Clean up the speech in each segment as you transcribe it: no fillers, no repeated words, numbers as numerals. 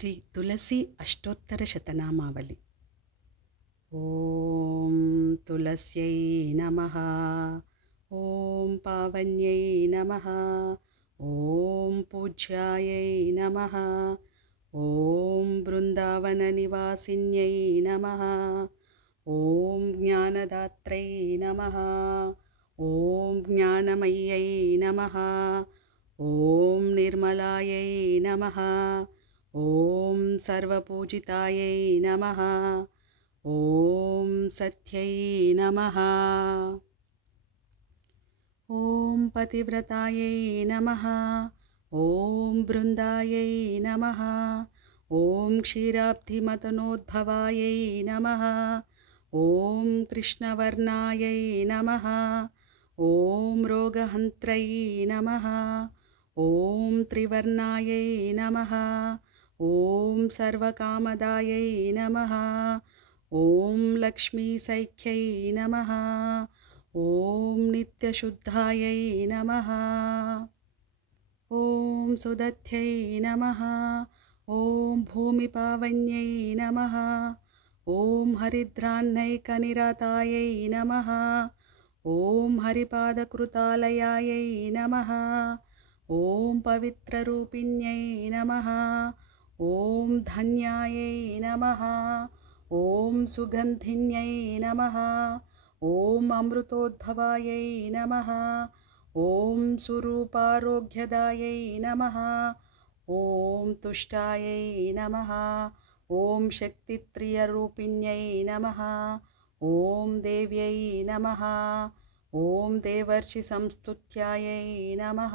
శ్రీ తులసి అష్టోత్తరశతనామావళి. ఓం తులస్యై నమః. ఓం పావన్యై నమః. ఓం పూజ్యాయై నమః. ఓం బృందావన నివాసిన్యై నమః. ఓం జ్ఞానదాత్రై నమః. ఓం జ్ఞానమయ్యై నమః. ఓం నిర్మలాయై నమః. ఓం సర్వపూజితాయై నమః. ఓం సత్యై నమః. ఓం పతివ్రతాయై నమః. ఓం బృందాయై నమః. ఓం క్షీరాబ్ధిమతనోద్భవాయై నమః. ఓం కృష్ణవర్ణాయై నమః. ఓం రోగహంత్రై నమః. ఓం త్రివర్ణాయై నమః. ఓం సర్వకామదాయై నమః. ఓం లక్ష్మీసైఖ్యై నమః. ఓం నిత్యశుద్ధాయై నమః. ఓం సుదత్యై నమః. ఓం భూమిపావన్యై నమః. ఓం హరిద్రాన్నైకనిరతాయై నమః. ఓం హరిపాదకృతాలయాయై నమః. ఓం పవిత్రరూపిణ్యై నమః. ఓం ధన్యాయై నమః. ఓం సుగంధిన్యై నమః. ఓం అమృతోద్భవాయై నమః. ఓం సురూపారోగ్యదాయై నమః. ఓం తుష్టాయై నమః. ఓం శక్తిత్రియరూపిణ్యై నమః. ఓం దేవ్యై నమః. ఓం దేవర్షి సంస్తుత్యాయై నమః.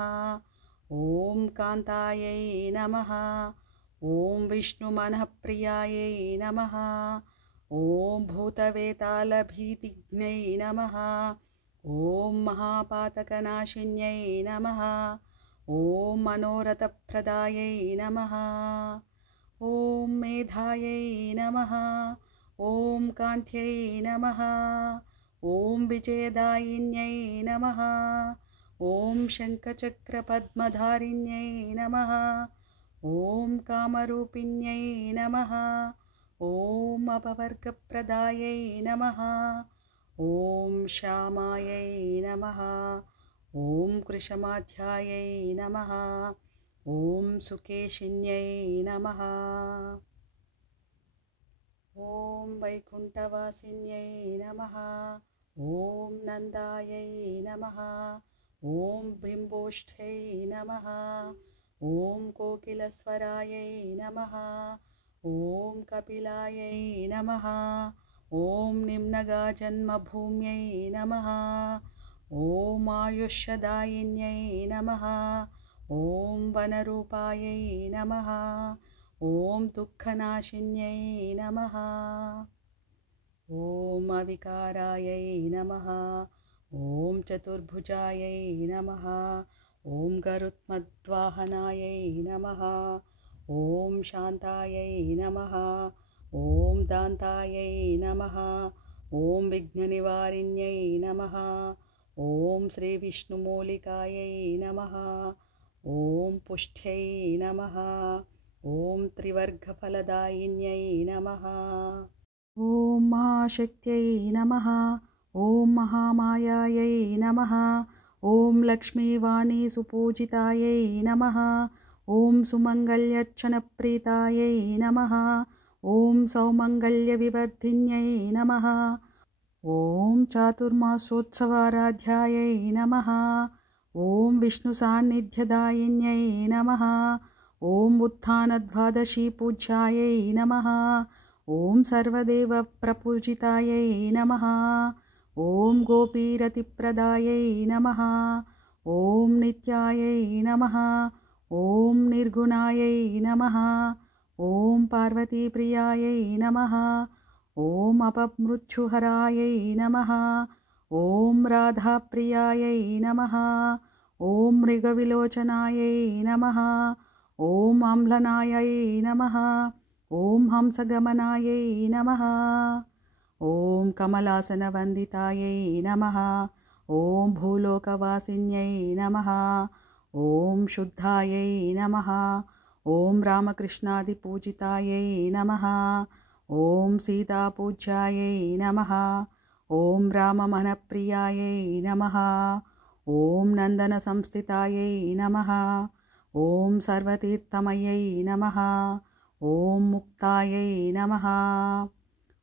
ఓం కాంతాయై నమః. ఓం విష్ణుమనఃప్రియాయై నమః. ఓం భూతవేతాళభీతిజ్ఞై నమః. ఓం మహాపాతకనాశిన్యై నమః. ఓం మనోరథప్రదాయై నమః. ఓం మేధాయై నమః. ఓం కాంత్యై నమః. ఓం విజయదాయిన్యై నమః. ఓం శంఖచక్రపద్మధారిణ్యై నమః. ఓం కామరూపిణ్యై నమః. ఓం అపవర్గప్రదాయై నమః. ఓం శ్యామాయై నమః. ఓం కృశమాధ్యాయై నమః. ఓం సుకేశిన్యై నమః. ఓం వైకుంఠవాసిన్యై నమః. ఓం నందాయై నమః. ఓం బింబోష్ఠై నమః. ఓం కోకిలస్వరాయై నమః. ఓం కపిలాయై నమః. ఓం నిమ్నగాజన్మభూమ్యై నమః. ఓం ఆయుష్యదాయిన్యై నమః. ఓం వనరూపాయై నమః. ఓం దుఃఖనాశిన్యై నమః. ఓం అవికారాయై నమః. ఓం చతుర్భుజాయై నమః. ఓం గరుత్మద్వాహనాయై నమః. ఓం శాంతాయై నమః. ఓం దాంతాయై నమః. ఓం విఘ్ననివారిణ్యై నమః. ఓం శ్రీవిష్ణుమూలికాయై నమః. ఓం పుష్ట్యై నమః. ఓం త్రివర్గఫలదాయిన్యై నమః. ఓం మహాశక్త్యై నమః. ఓం మహామాయాయై నమః. ఓం లక్ష్మీవాణీ సుపూజితాయై నమః. ఓం సుమంగళ్యర్చనప్రీతాయై నమః. ఓం సౌమంగళ్యవివర్ధిన్యై నమః. ఓం చాతుర్మాసోత్సవారాధ్యాయై నమః. ఓం విష్ణుసాన్నిధ్యదాయిన్యై నమః. ఓం ఉత్థానద్వాదశీ పూజ్యాయై నమః. ఓం సర్వదేవప్రపూజితాయై నమః. ఓం గోపీరతిప్రదాయై నమః. ఓం నిత్యాయై నమః. ఓం నిర్గుణాయై నమః. ఓం పార్వతీప్రియాయై నమః. ఓం అపమృత్యుహరాయై నమః. ఓం రాధాప్రియాయై నమః. ఓం మృగవిలోచనాయై నమః. ఓం ఆమ్లనాయై నమః. ఓం హంసగమనాయై నమః. ఓం కమలాసనవందితాయై నమః. ఓం భూలోకవాసిన్యై నమః. ఓం శుద్ధాయై నమః. ॐ रामकृष्णादिपूजितायै नमः। ॐ सीतापूज्यायै नमः। ॐ राममनप्रियायै नमः। ॐ नन्दनसंस्थितायै नमः। ॐ सर्वतीर्थमयै नमः। ॐ मुक्तायै नमः।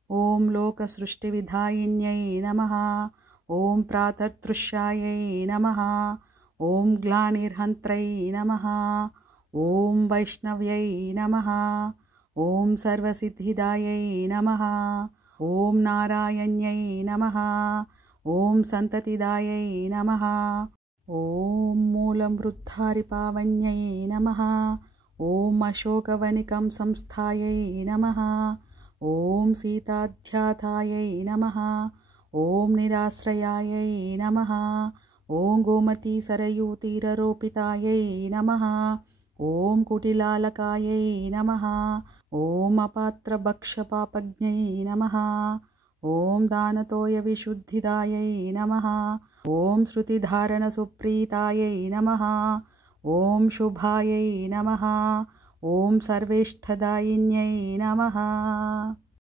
ॐ लोकसृष्टिविधायिन्यै नमः। ॐ प्रातर्दृश्यायै नमः। ॐ ग्लानिर्हन्त्रै नमः। ॐ वैष्णव्यै नमः। ॐ सर्वसिद्धिदायै नमः। ॐ नारायण्यै नमः। ॐ सन्ततिदायै नमः। ॐ मूलमृद्धारिपावन्यै नमः। ॐ अशोकवनिकं संस्थायै नमः। ॐ सीताध्यातायै नमः। ॐ निराश्रयायै नमः। ॐ गोमतीसरयूतीररोपितायै नमः। ॐ कुटिलालकायै नमः। ॐ अपात्रभक्षपापज्ञै नमः। ॐ दानतोयविशुद्धिदायै नमः। ॐ श्रुतिधारणसुप्रीतायै नमः। ॐ शुभायै नमः। ॐ सर्वेष्ठदायिन्यै नमः।